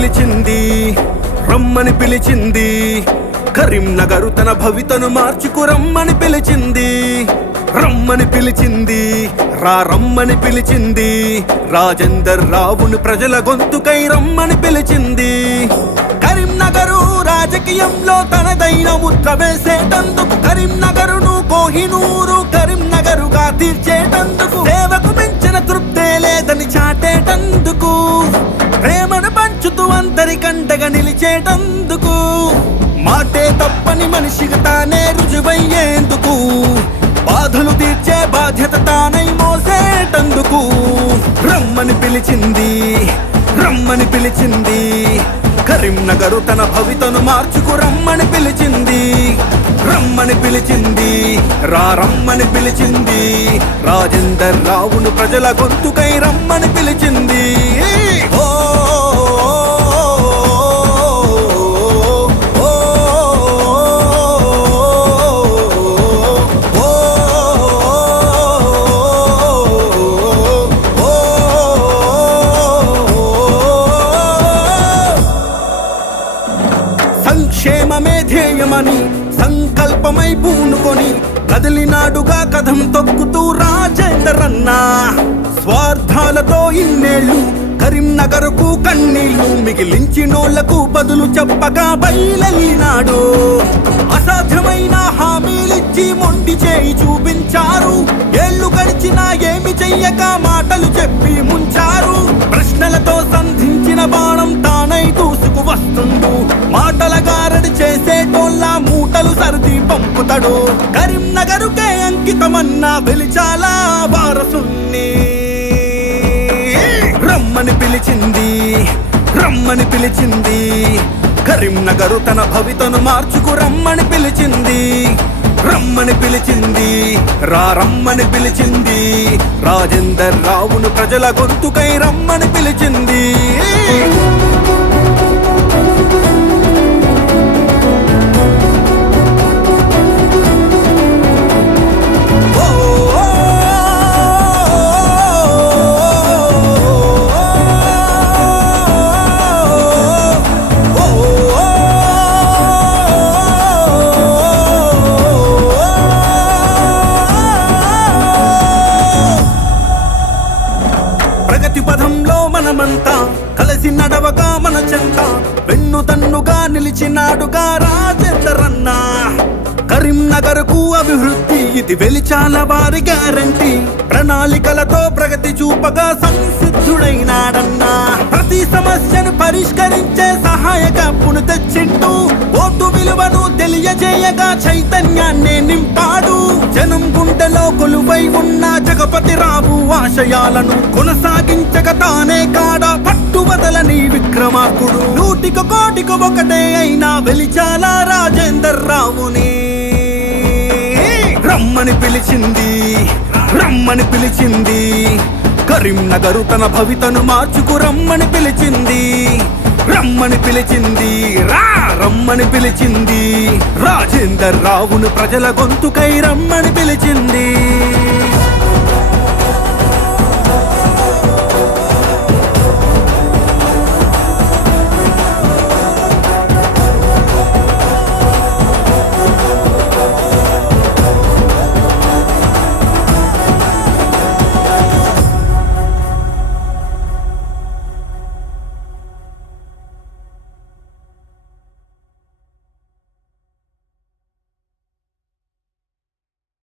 పిలిచింది రమ్మని పిలిచింది కరీంనగర్ తన భవితను మార్చుకు రమ్మని పిలిచింది రమ్మని పిలిచింది రమ్మని పిలిచింది రాజేందర్ రావుని ప్రజల గొంతుకై రమ్మని పిలిచింది కరీంనగరు రాజకీయంలో తనదైన ముద్ర వేసేటందుకు కరీంనగరును కోహినూరు కరీంనగరుగా తీర్చేటందుకు సేవకు మించిన తృప్తే లేదని చాటేటందుకు ప్రేమను పంచుతూ అందరికండగా నిలిచేటందుకు మాటే తప్పని మనిషిగా తానే రుజువయ్యేందుకు బాధలు తీర్చే బాధ్యత తానై మోసేటందుకు రమ్మని పిలిచింది రమ్మని పిలిచింది కరీంనగరు తన భవితను మార్చుకు రమ్మని పిలిచింది రమ్మని పిలిచింది రమ్మని పిలిచింది రాజేందర్ రావును ప్రజల గొంతుకై రమ్మని పిలిచింది ఓ సంక్షేమమే ధ్యేయమని సంకల్పమై పూనుకొని కదిలినాడుగా కథం తొక్కుతూ రాజేందర్ అన్న స్వార్థాలతో ఇన్నేళ్లు కరీంనగర్కు కన్నీళ్లు మిగిలించినోళ్లకు బదులు చెప్పగా బయలెళ్ళినాడు అసాధ్యమైన హామీలిచ్చి మొండి చేయి చూపించారు ఏళ్లు గడిచినా ఏమి చెయ్యక మాటలు చెప్పి ముంచారు ప్రశ్నలతో సంధించిన బాణం తానై దూసుకు వస్తుండు మాటల గారడి చేసేటోళ్ళ మూటలు సర్ది పంపుతాడు కరీంనగరుకే అంకితమన్నా వెలిచాలా వారసుని రమ్మని పిలిచింది రమ్మని పిలిచింది కరీంనగరు తన భవితను మార్చుకు రమ్మని పిలిచింది రమ్మని పిలిచింది రమ్మని పిలిచింది రాజేందర్ రావును ప్రజల గొంతుకై రమ్మని పిలిచింది ప్రగతి పదంలో మనమంతా కలిసి నడవగా మన చెంత వెన్ను తన్నుగా నిలిచినాడుగా రాజేందర్ అన్న కరీంనగర్కు అభివృద్ధి ఇది వెలిచాల వారి గ్యారంటీ ప్రణాళికలతో ప్రగతి చూపగా సంసిద్ధుడైనాడన్నా ప్రతి సమస్యను పరిష్కరించే సహాయకప్పును తెచ్చింటూ ఓటు విలువను తెలియజేయగా చైతన్యాన్ని నింపాడు జనం గుండెలో కొలువై ఉన్న జగపతి రావు ఆశయాలను కొనసాగించక తానే కాడ పట్టువదలని విక్రమార్కుడు నూటికి కోటికి ఒకటే అయినా వెలిచాల రాజేందర్ రావుని రమ్మని పిలిచింది రమ్మని పిలిచింది కరీంనగరు తన భవితను మార్చుకు రమ్మని పిలిచింది రమ్మని పిలిచింది రమ్మని పిలిచింది రాజేందర్ రావును ప్రజల గొంతుకై రమ్మని పిలిచింది